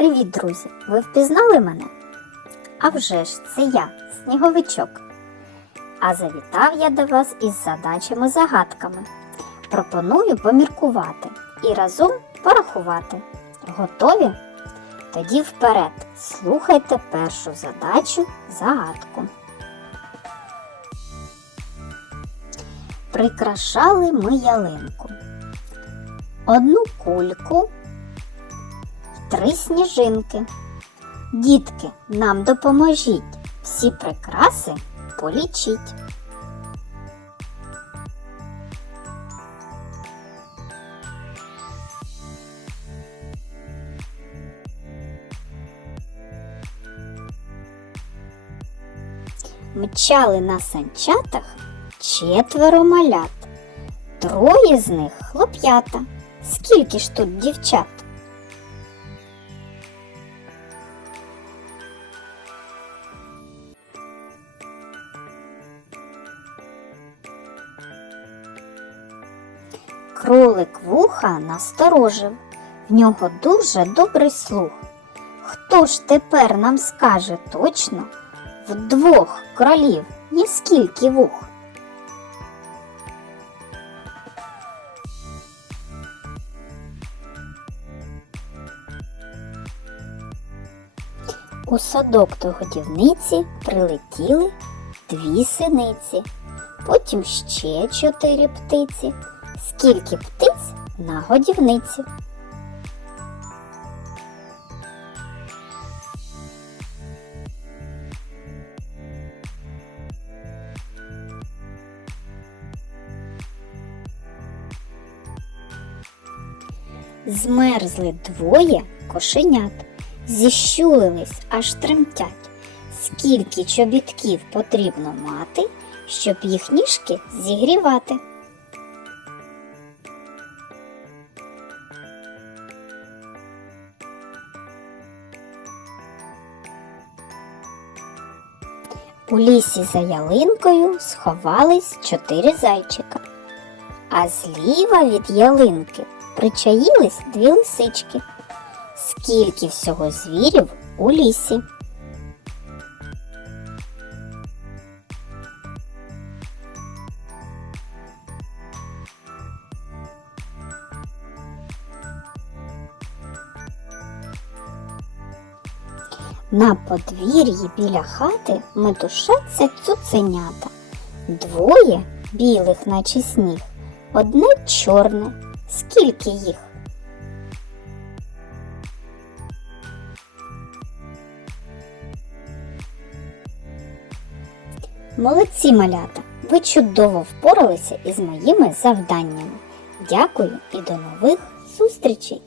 Привіт, друзі! Ви впізнали мене? А вже ж це я, сніговичок. А завітав я до вас із задачами-загадками. Пропоную поміркувати і разом порахувати. Готові? Тоді вперед слухайте першу задачу загадку. Прикрашали ми ялинку. Одну кульку три сніжинки. Дітки, нам допоможіть, всі прикраси полічіть. Мчали на санчатах четверо малят. Троє з них хлоп'ята. Скільки ж тут дівчат? Кролик вуха насторожив, в нього дуже добрий слух. Хто ж тепер нам скаже точно? Вдвох кролів є скільки вух? У садок до годівниці прилетіли дві синиці, потім ще чотири птиці. Скільки птиць на годівниці? Змерзли двоє кошенят, зіщулились, аж тремтять. Скільки чобітків потрібно мати, щоб їх ніжки зігрівати? У лісі за ялинкою сховались чотири зайчика, а зліва від ялинки причаїлись дві лисички. Скільки всього звірів у лісі? На подвір'ї біля хати метушаться цуценята. Двоє білих, наче сніг, одне чорне. Скільки їх? Молодці малята! Ви чудово впоралися із моїми завданнями. Дякую і до нових зустрічей!